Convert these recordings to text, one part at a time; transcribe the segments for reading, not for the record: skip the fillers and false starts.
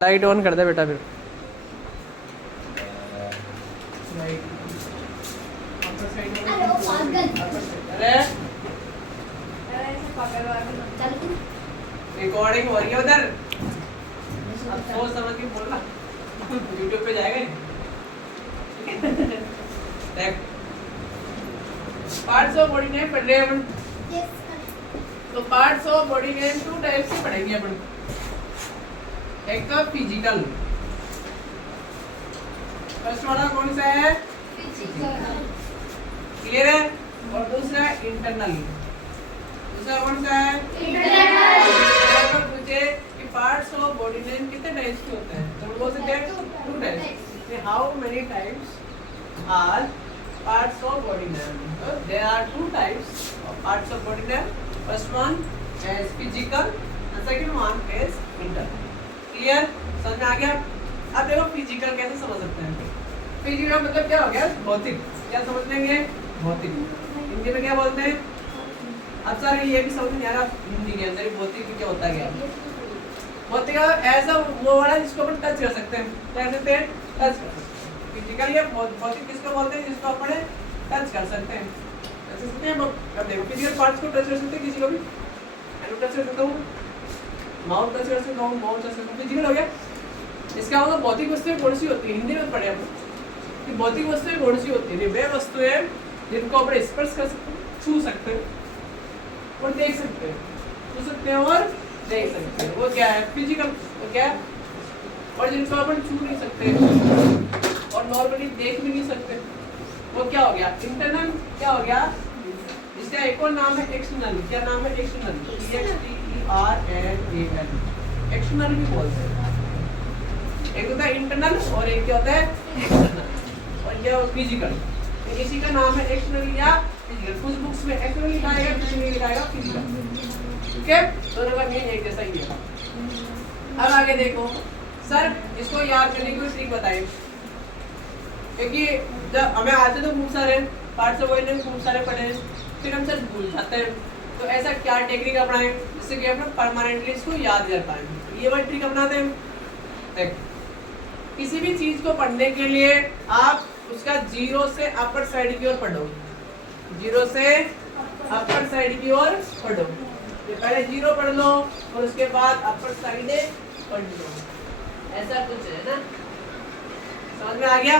Light on कर दे बेटा फिर। रिकॉर्डिंग हो रही है उधर, अब सोच समझ के बोलना, यूट्यूब पे जाएगा ये। देख पार्ट्स ऑफ बॉडी नेम पढ़ रहे हैं अपन। तो parts of body name two type से पढ़ेंगे अपन। एक तो फिजिकल, फर्स्ट वाला कौन सा है? क्लियर है? और दूसरा है इंटरनल। दूसरा कौन सा है? इंटरनल। पूछे कि पार्ट्स ऑफ बॉडी नेम कितने टाइप्स के होते हैं, तो बोल सकते हैं two types. How many types are parts of body name? There are two types of parts of body name. First one is physical and second one is internal. Clear? समझ में आ गया? अब देखो फिजिकल कैसे समझ सकते हैं। फिजिकल मतलब क्या हो गया? भौतिक। क्या समझ लेंगे? भौतिक। हिंदी में क्या बोलते हैं? अब सर ये भी समझ नहीं आ रहा हिंदी के अंदर भौतिक क्या होता है? भौतिक ऐसा वो वाला जिसको अपन टच कर सकते हैं, क्या कहते हैं? टच कर सकते हैं। फिजिकल या भौतिक किसको बोलते हैं? जिसको अपन टच कर सकते हैं। ऐसे सकते हैं अब देखो फिजिकल पार्ट्स को टच कर सकते हैं, किसी को भी मैं टच कर सकता हूँ, माउथ टच कर सकता हूँ, माउथ टच कर सकता हूँ, फिजिकल हो गया। इसका मतलब भौतिक वस्तुएं कौन सी होती है? हिंदी में पढ़े हम कि भौतिक वस्तुएं कौन सी होती है? वे वस्तुएं जिनको अपन स्पर्श कर सकते हैं, छू सकते हैं और देख सकते हैं, छू सकते हैं और देख सकते हैं, वो क्या है? फिजिकल। वो क्या है? और जिनको अपन छू नहीं सकते और नॉर्मली देख भी नहीं सकते, वो क्या हो गया? इंटरनल। क्या हो गया? इसका एक और नाम है एक्सटर्नल। क्या नाम है? एक्सटर्नल। EXTERNAL। एक्सटर्नल भी बोलते हैं। एक होता है इंटरनल और एक क्या होता है? एक्सटर्नल। और ये फिजिकल। इसी का नाम है एक्सटर्नल या फिजिकल। कुछ बुक्स में एक्सटर्नल लिखा है, कुछ में लिखा है फिजिकल। ठीक है, दोनों का मीनिंग एक जैसा ही है। अब आगे देखो सर, इसको याद करने की कोई ट्रिक बताइए, क्योंकि जब हमें आते तो खूब सारे पार्ट्स ऑफ बॉडी नेम खूब सारे पढ़े हैं, फिर हम सर भूल जाते हैं। तो ऐसा क्या टेक्निक अपनाएं जिससे कि अपन परमानेंटली इसको याद कर पाएं? ये वाली ट्रिक अपनाते हैं। देख, किसी भी चीज को पढ़ने के लिए आप उसका जीरो से अपर साइड की ओर पढ़ो, जीरो से अपर साइड की ओर पढ़ो। पहले जीरो पढ़ लो और उसके बाद अपर साइड पढ़ लो, ऐसा कुछ है ना? समझ में आ गया?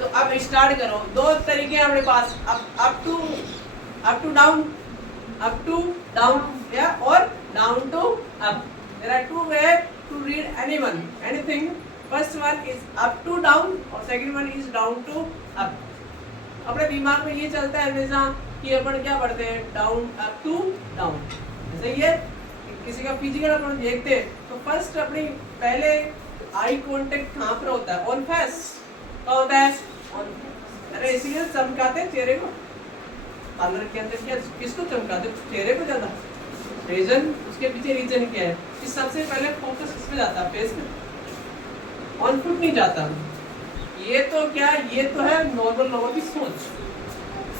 तो अब स्टार्ट करो। दो तरीके हैं अपने पास, up to down, up to down या और down to up. There are two way to read anyone anything. First one is up to down और second one is down to up. अपने दिमाग में ये चलता है हमेशा कि अपन क्या पढ़ते हैं? Down up to down. सही है? किसी का फिजिकल अपन देखते हैं तो फर्स्ट अपनी पहले आई कांटेक्ट कहाँ पर होता है? On face. क्या होता है? ऑन। अरे इसीलिए चमकाते हैं चेहरे को पार्लर के अंदर। क्या किसको चमकाते हैं? चेहरे को ज्यादा। रीजन, उसके पीछे रीजन क्या है कि सबसे पहले फोकस किस पे जाता है? फेस पे। ऑन फुट नहीं जाता। ये तो क्या, ये तो है नॉर्मल लोगों की सोच,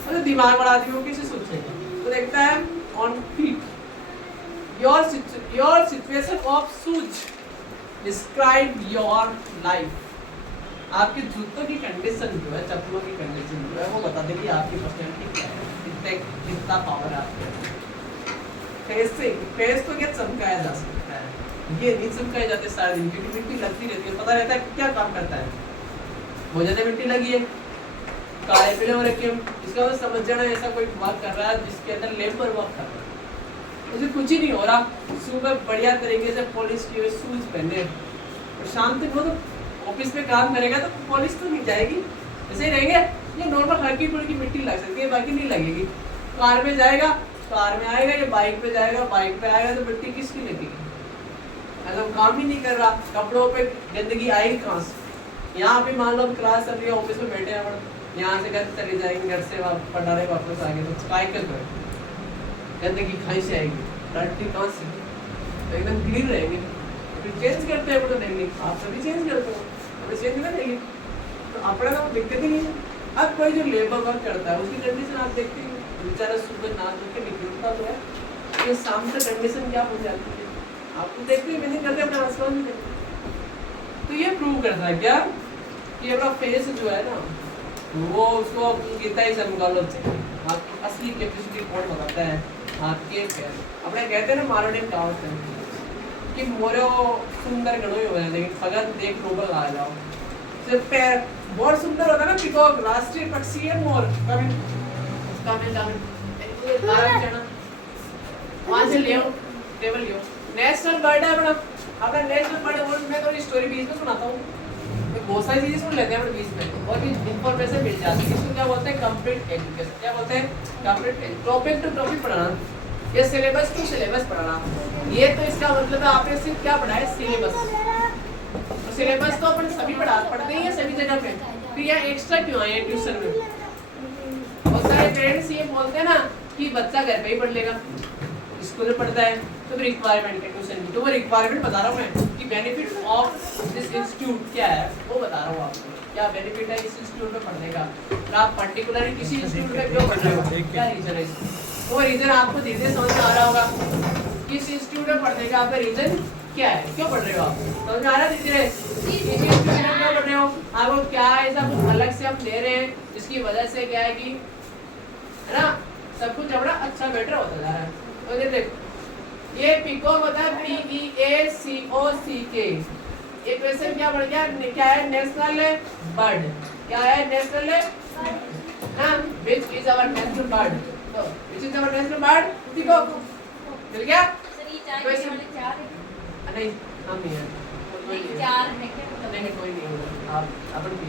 मतलब दिमाग वाला आदमी कैसे सोचेगा? तो देखता है on feet. Your situation of shoes describe your life. आपके जूतों की कंडीशन जो है, चप्पलों की कंडीशन जो है, वो बता देगी आपकी पर्सनैलिटी क्या है, कितना पावर है आपके फेस से। फेस तो क्या चमकाया जा सकता है, ये नहीं चमकाए जाते सारे दिन, क्योंकि मिट्टी लगती रहती है, पता रहता है क्या काम करता है। भोजन में मिट्टी लगी है, काले पीले हो रखे, इसका मतलब समझ जाना ऐसा कोई वर्क कर रहा है जिसके अंदर लेबर वर्क कर रहा है, उसे कुछ ही नहीं हो रहा। सुबह बढ़िया तरीके से पॉलिश किए हुए शूज पहने और शाम तक वो तो ऑफिस में काम करेगा तो पॉलिश तो नहीं जाएगी, ऐसे ही रहेंगे। ये नॉर्मल हल्की फुल्की मिट्टी लग सकती है, बाकी नहीं लगेगी। कार में जाएगा, कार में आएगा, या बाइक पे जाएगा, बाइक पे आएगा, तो मिट्टी किसकी लगेगी? अगर काम ही नहीं कर रहा, कपड़ों पे गंदगी आएगी कहाँ से? यहाँ पे मान लो क्लास चल रही है, ऑफिस में बैठे हैं, यहाँ से घर चले जाएंगे, घर से पढ़ाने वापस आएंगे तो साइकिल पर गंदगी कहीं से आएगी? डर्टी कहाँ से? तो एकदम क्लीन रहेंगे। फिर चेंज करते हैं, तो देंगे आप सभी चेंज करते हो, चेंज ना देंगे तो अपना तो दिक्कत ही नहीं है। अब कोई जो लेबर वर्क करता है उसकी कंडीशन आप देखते हैं, बेचारा सुबह ना धो के निकलता तो है, ये शाम तक कंडीशन क्या हो जाती है? आपको देखते ही मीनिंग करते अपने आसमान में देखते। तो ये प्रूव करता है क्या कि अपना फेस जो है ना वो उसको कितना ही समझालो चाहिए, आपकी असली कैपेसिटी कौन बताता है आपके पैर। अपने कहते हैं ना मारवाड़ी में कहावत है कि मोरो सुंदर गणों हुए हैं लेकिन फगत देख नोबल आ जाओ। सिर्फ पैर बहुत सुंदर होता है ना, पिकॉक राष्ट्रीय पक्षी है मोर। कमेंट कमेंट कमेंट आराम जाना वहां से ले आओ, टेबल ले आओ। नेशनल बर्ड है अपना, अपना नेशनल बर्ड है। मैं थोड़ी स्टोरी बीच में सुनाता हूँ, बहुत सारी चीजें सुन लेते हैं अपने बीच में और भी इंफॉर्मेशन मिल जाती है। इसको क्या बोलते हैं कंप्लीट एजुकेशन, क्या बोलते हैं कंप्लीट टॉपिक टू टॉपिक पढ़ाना, ये सिलेबस टू सिलेबस पढ़ाना। ये तो इसका मतलब है आपने सिर्फ क्या पढ़ा है सिलेबस। तो सिलेबस तो अपन सभी पढ़ते ही है सभी जगह पे, फिर यहाँ एक्स्ट्रा क्यों आए हैं ट्यूशन में। बहुत सारे पेरेंट्स ये बोलते हैं ना कि बच्चा घर पे ही पढ़ लेगा, स्कूल में पढ़ता है तो फिर रिक्वायरमेंट है ट्यूशन की। तो वो रिक्वायरमेंट बता रहा हूँ मैं कि बेनिफिट ऑफ दिस इंस्टीट्यूट क्या है वो बता रहा हूँ आपको। क्या बेनिफिट है इस इंस्टीट्यूट में पढ़ने का, तो आप पर्टिकुलरली किसी इंस्टीट्यूट में क्यों पढ़ रहे हो, क्या रीजन है इसका। वो रीजन आपको धीरे धीरे समझ में आ रहा होगा। किस इंस्टीट्यूट में पढ़ने का आपका रीजन क्या है, क्यों पढ़ रहे हो आप, समझ में आ रहा है धीरे धीरे। किस इंस्टीट्यूट में क्यों पढ़ रहे हो, आपको क्या ऐसा कुछ अलग से हम ले रहे हैं जिसकी वजह से क्या है कि है ना सब कुछ अपना अच्छा बेटर होता जा रहा है। तो देखो ये पीकॉक होता है PEACOCK। ये क्वेश्चन क्या बढ़ गया, क्या है नेशनल बर्ड, क्या है नेशनल हां which is our national bird. तो which is our national bird peacock मिल गया। सर ये चार वाले चार नहीं हम नहीं है नहीं चार है क्या, नहीं कोई नहीं होगा, आप अपन भी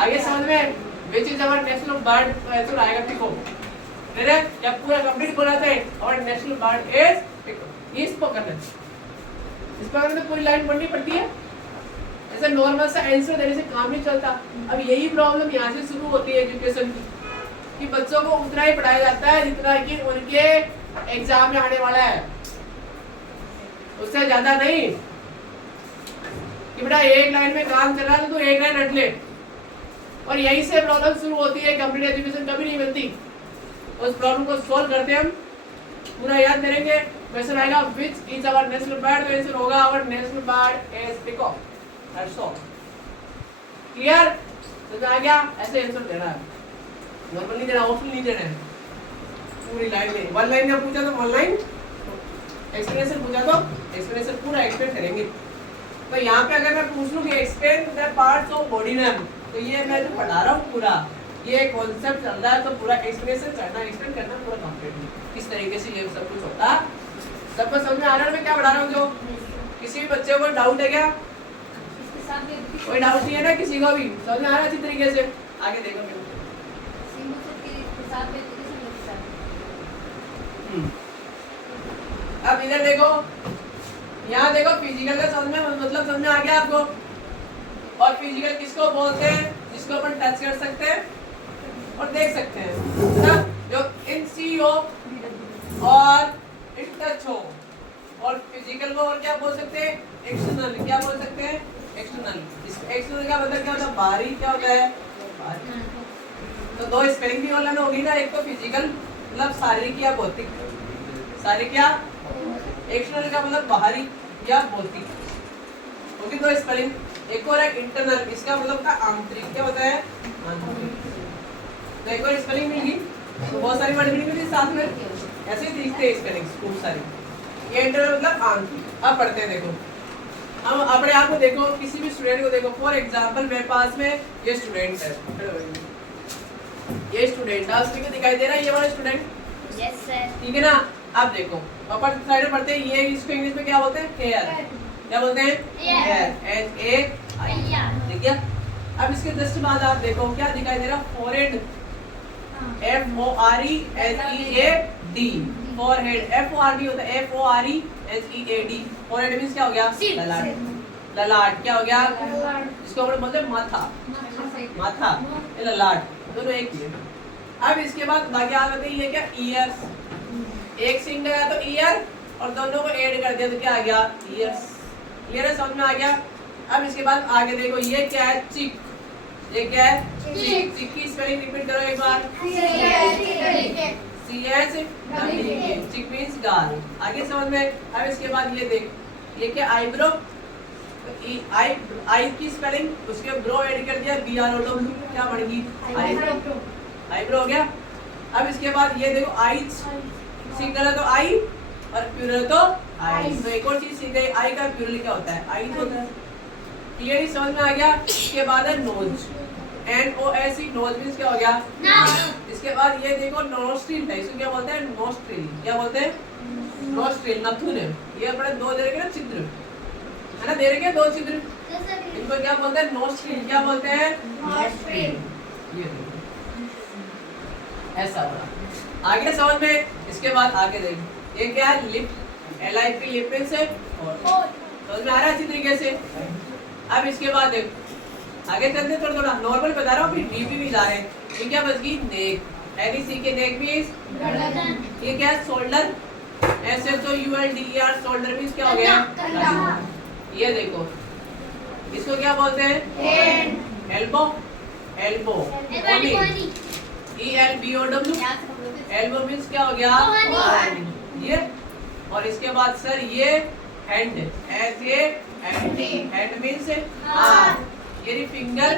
आगे समझ में। Which is our national bird ऐसा आएगा पीकॉक। मेरे जब पूरा कंप्लीट बोला था और नेशनल बर्ड इज ये इस पर पूरी लाइन पढ़नी पड़ती है, ऐसा नॉर्मल सा आंसर देने से काम नहीं चलता। अब यही प्रॉब्लम यहाँ से शुरू होती है एजुकेशन की कि बच्चों को उतना ही पढ़ाया जाता है जितना कि उनके एग्जाम में आने वाला है, उससे ज्यादा नहीं। कि बेटा एक लाइन में काम चल रहा है तो एक लाइन हट ले, और यहीं से प्रॉब्लम शुरू होती है। कंप्लीट एजुकेशन कभी नहीं मिलती। उस प्रॉब्लम को सॉल्व करते हम पूरा याद करेंगे। क्वेश्चन आएगा which is our national bird, तो आंसर होगा our national bird is peacock. That's all. Clear, तो आ गया। ऐसे आंसर देना है, नॉर्मल नहीं देना, ऑप्शन नहीं देना है। पूरी लाइन में वन लाइन का पूछा तो वन लाइन, एक्सप्लेनेशन पूछा तो एक्सप्लेनेशन पूरा एक्सप्लेन करेंगे। तो यहाँ पे अगर मैं पूछ लूँ कि explain the parts of body name, तो ये मैं जो पढ़ा रहा हूँ पूरा ये कॉन्सेप्ट चल रहा है, तो पूरा एक्सप्लेनेशन करना एक्सप्लेन करना पूरा कंप्लीट किस तरीके से ये सब कुछ होता है। सबको समझ में आ रहा है मैं क्या पढ़ा रहा हूँ। जो किसी भी बच्चे को डाउट है क्या, कोई डाउट नहीं है ना किसी को भी, समझ में आ रहा है अच्छी तरीके से। आगे देखो अब इधर देखो, यहाँ देखो फिजिकल का समझ में मतलब समझ में आ गया आपको। और फिजिकल किसको बोलते हैं, जिसको अपन टच कर सकते हैं और देख सकते हैं ना, जो इन सी हो और इन टच हो। और फिजिकल को और क्या बोल सकते हैं, एक्सटर्नल। क्या बोल सकते हैं, एक्सटर्नल। एक्सटर्नल का मतलब क्या होता है, बाहरी। क्या होता है, बाहरी। तो दो स्पेलिंग भी ऑनलाइन होगी ना, एक तो फिजिकल मतलब शारीरिक या भौतिक, शारीरिक या एक्सटर्नल का मतलब बाहरी या भौतिक होगी दो स्पेलिंग। एक और है इंटरनल, इसका मतलब का आंतरिक। क्या होता है, आंतरिक। तो एक और स्पेलिंग मिली तो बहुत सारी वर्ड मिली साथ में, ऐसे ही दिखते हैं स्पेलिंग्स खूब सारी। ये इंटरनल मतलब आंतरिक। अब पढ़ते हैं, देखो हम अपने आप को देखो, किसी भी स्टूडेंट को देखो। फॉर एग्जांपल मेरे पास में ये स्टूडेंट है, ये स्टूडेंट है, उसको दिखाई दे रहा है ये वाला स्टूडेंट, यस सर, ठीक है ना। अब देखो अपर साइड में पढ़ते हैं, ये इसको इंग्लिश में क्या बोलते हैं, हेयर। क्या बोलते हैं, हेयर, HAI, ठीक है। अब इसके जस्ट बाद आप देखो क्या दिखाई दे रहा है, फोरहेड, FOREHEAD, फोरहेड। FORD होता है, FOREHEAD। फोरहेड मींस क्या हो गया, ललाट। ललाट क्या हो गया, इसको अपन बोलते हैं माथा, माथा, ये ललाट, दोनों एक ही है। अब इसके बाद बाकी आ जाते हैं, ये क्या, ईयर्स। एक सिंगल है तो ईयर, और दोनों को ऐड कर दिया तो क्या आ गया, ईयर्स। क्लियर है, समझ में आ गया। अब इसके बाद आगे देखो, ये क्या है, चिक। ये क्या है, चिक। चिक की स्पेलिंग रिपीट करो एक बार, CH चिक मीन्स गाल। आगे समझ में। अब इसके बाद ये देख, ये क्या आईब्रो, आई की स्पेलिंग उसके ब्रो ऐड कर दिया BROW, क्या बन गई आईब्रो, आईब्रो हो गया। अब इसके बाद ये देखो आईज, सिंगल है तो आई और प्लूरल तो आईज। तो एक और चीज सीख गई, आई का प्लूरल क्या होता है, आईज होता है। क्लियरली समझ में आ गया। इसके बाद है नोज, NOSE, नोज मींस क्या हो गया नाक। इसके बाद ये देखो नोस्ट्रिल है, इसको क्या बोलते हैं नोस्ट्रिल, क्या बोलते हैं नोस्ट्रिल, नथुन है। ये अपने दो दे रखे ना चित्र है ना, दे रखे दो चित्र, इनको क्या बोलते हैं नोस्ट्रिल, क्या बोलते हैं नोस्ट्रिल। ये देखो ऐसा बड़ा। आगे समझ में। इसके बाद आगे देख, ये क्या है लिप, LIP लिप मींस है और समझ में आ रहा है अच्छी तरीके से। अब इसके बाद देख आगे चलते थोड़ा थोड़ा, नॉर्मल बता रहा हूँ, फिर डीपी भी जा रहे हैं। ये क्या बच गई नेक, NEC के नेक मींस गर्दन। ये क्या है शोल्डर, SHOULDER, शोल्डर मींस क्या हो गया। ये देखो इसको क्या बोलते हैं elbow, elbow ELBOW, elbow means क्या हो गया ये। और इसके बाद सर ये हैंड, हैंड मींस हाथ। ये फिंगर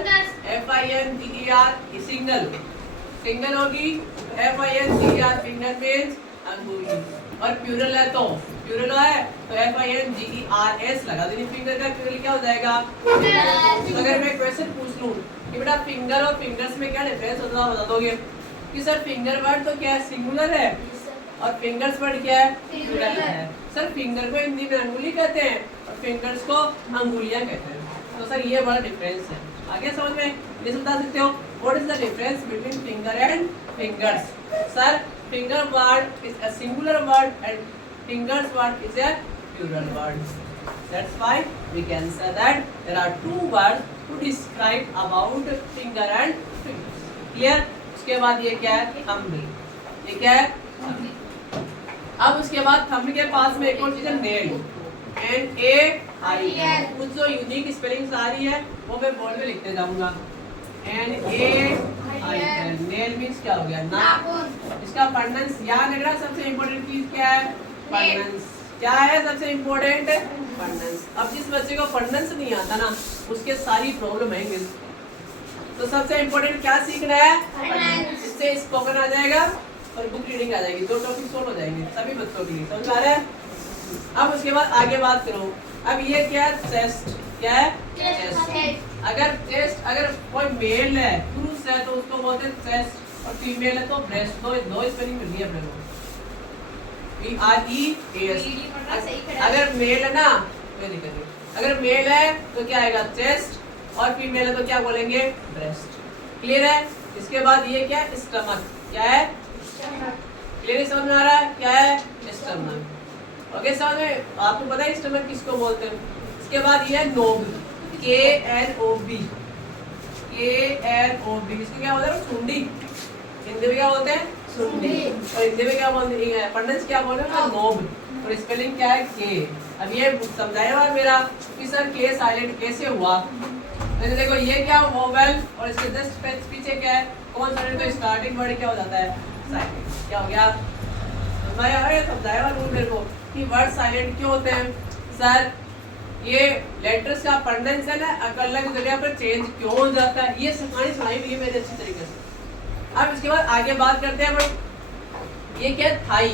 FINGER, सिंगल, सिंगल होगी FINGER, फिंगर मींस अंगूठी। और प्लूरल है तो प्लूरल है तो FINGERS लगा दो, फिंगर का प्लूरल क्या हो जाएगा। तो अगर मैं क्वेश्चन पूछ लूं कि बेटा फिंगर और फिंगर्स में क्या डिफरेंस होता है, बता दोगे कि सर फिंगर वर्ड तो क्या है सिंगुलर है और फिंगर्स वर्ड क्या है प्लूरल है। सर फिंगर को हिंदी में अंगुली कहते हैं और फिंगर्स को अंगुलियां कहते हैं। तो सर ये बड़ा डिफरेंस है। आगे समझ में ये बता सकते हो what is the difference between finger and fingers. Sir finger word is a singular word and fingers word is a plural word. That's why we can say that there are two words to describe about finger and fingers. Clear? उसके बाद ये क्या है thumb, ये क्या है अब उसके बाद thumb के पास में एक और चीज है nail, NAIL। कुछ जो यूनिक स्पेलिंग्स आ रही है वो मैं बोर्ड में लिखते जाऊंगा। NAIL, नेल मींस क्या हो गया नाखून। इसका पढ़नेंस याद रखना, सबसे इम्पोर्टेंट चीज क्या है पढ़नेंस। क्या है सबसे इम्पोर्टेंट पढ़नेंस। अब जिस बच्चे को पढ़नेंस नहीं आता ना उसके सारी प्रॉब्लम है इंग्लिश। तो सबसे इम्पोर्टेंट क्या सीखना है पढ़नेंस। इससे स्पोकन आ जाएगा और बुक रीडिंग आ जाएगी, दो टॉपिक सोल्व हो जाएंगे सभी बच्चों के लिए। समझ आ रहा है। अब उसके बाद आगे बात करो। अब ये क्या है चेस्ट, क्या है चेस्ट। अगर कोई मेल है पुरुष है तो उसको बोलते हैं चेस्ट और फीमेल है तो ब्रेस्ट। दो स्पेलिंग मिल रही है अपने को BREAST। अगर मेल है ना कोई दिक्कत नहीं, अगर मेल है तो क्या आएगा चेस्ट और फीमेल है तो क्या बोलेंगे ब्रेस्ट। क्लियर है। इसके बाद ये क्या है स्टमक, क्या है क्लियर समझ में आ रहा है क्या है स्टमक। ओके समझ में आपको पता है स्टमक किसको बोलते हैं। इसके बाद ये है नोब, KNOB, इसको क्या बोलते हैं सुंडी, हिंदी में क्या बोलते हैं सुंडी और हिंदी में क्या बोलते हैं पढ़नेंस क्या बोलते हैं नोब और स्पेलिंग क्या है के। अब ये समझाया हुआ मेरा कि सर के साइलेंट कैसे हुआ। तो देखो ये क्या वोवेल और इसके जस्ट पीछे क्या है कॉन्सोनेंट, तो स्टार्टिंग वर्ड क्या हो जाता है साइलेंट। क्या हो गया समझाया हुआ रूल मेरे को कि वर्ड साइलेंट क्यों होते हैं। सर ये लेटर्स का पढ़नेंस है ना अलग जगह पर चेंज क्यों हो जाता है, ये कहानी सुनाई हुई है मेरे अच्छी तरीके से। अब इसके बाद आगे बात करते हैं बट ये क्या है थाई,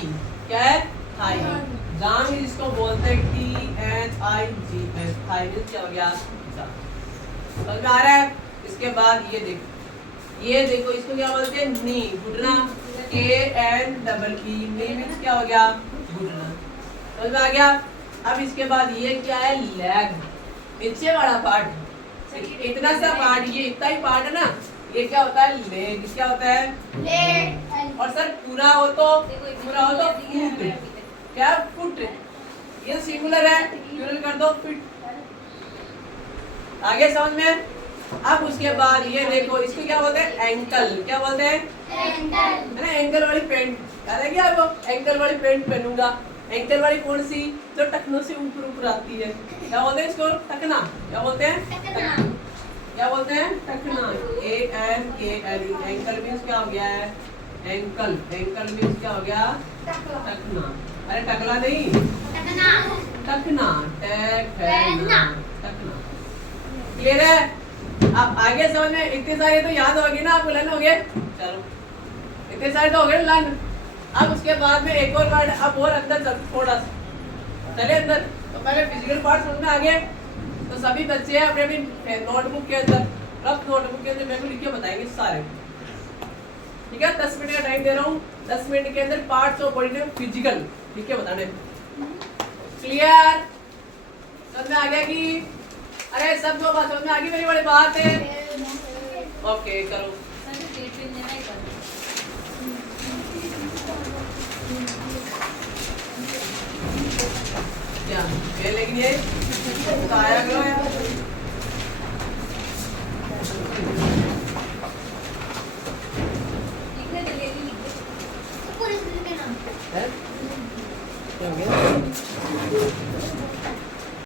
क्या है थाई, जांघ जिसको बोलते हैं THIGH, थाई मींस क्या हो गया समझ में आ रहा है। इसके बाद ये देखो इसको क्या बोलते हैं नी, घुटना, KNEE, नी मींस क्या हो गया घुटना। समझ में आ गया। अब इसके बाद ये क्या है लेग, नीचे वाला पार्ट, इतना सा पार्ट, ये इतना ही पार्ट है ना, ये क्या होता है लेग, क्या होता है लेग। और सर पूरा हो तो फुट, क्या फुट, ये सिंगुलर है प्लूरल कर दो फिट। आगे समझ में। अब उसके बाद ये देखो इसको क्या बोलते हैं एंकल, क्या बोलते हैं एंकल, है ना एंकल वाली पैंट याद है क्या आपको, एंकल वाली पैंट पहनूंगा। एंकल वाली कौन सी जो टखनों से ऊपर ऊपर आती है, क्या बोलते हैं इसको टकना, क्या बोलते हैं टकना, क्या बोलते हैं टकना, ANKLE। एंकल मींस क्या हो गया है एंकल, एंकल मीन्स क्या हो गया? टखना। अरे टकला नहीं, टखना, टखना, टखना। क्लियर है? अब आगे समझ में इतने सारे तो याद होगी ना आपको, लर्न हो गए? चलो इतने सारे तो हो गए लर्न। अब उसके बाद में एक और वर्ड, अब और अंदर चलते थोड़ा सा, चले अंदर। तो पहले फिजिकल पार्ट समझ में आ गए। तो सभी बच्चे अपने अपनी नोटबुक के अंदर, रफ नोटबुक के अंदर मेरे को लिख के बताएंगे सारे, ठीक है? 10 मिनट का टाइम दे रहा हूँ, 10 मिनट के अंदर पार्ट्स ऑफ बॉडी में फिजिकल लिख के बताने। क्लियर? समझ में आ गया कि? अरे सब जो बात समझ में आ गई मेरी बड़ी बात है। ओके करो। क्या ये लेकिन ये तो आया करो यार। है? क्या हो गया?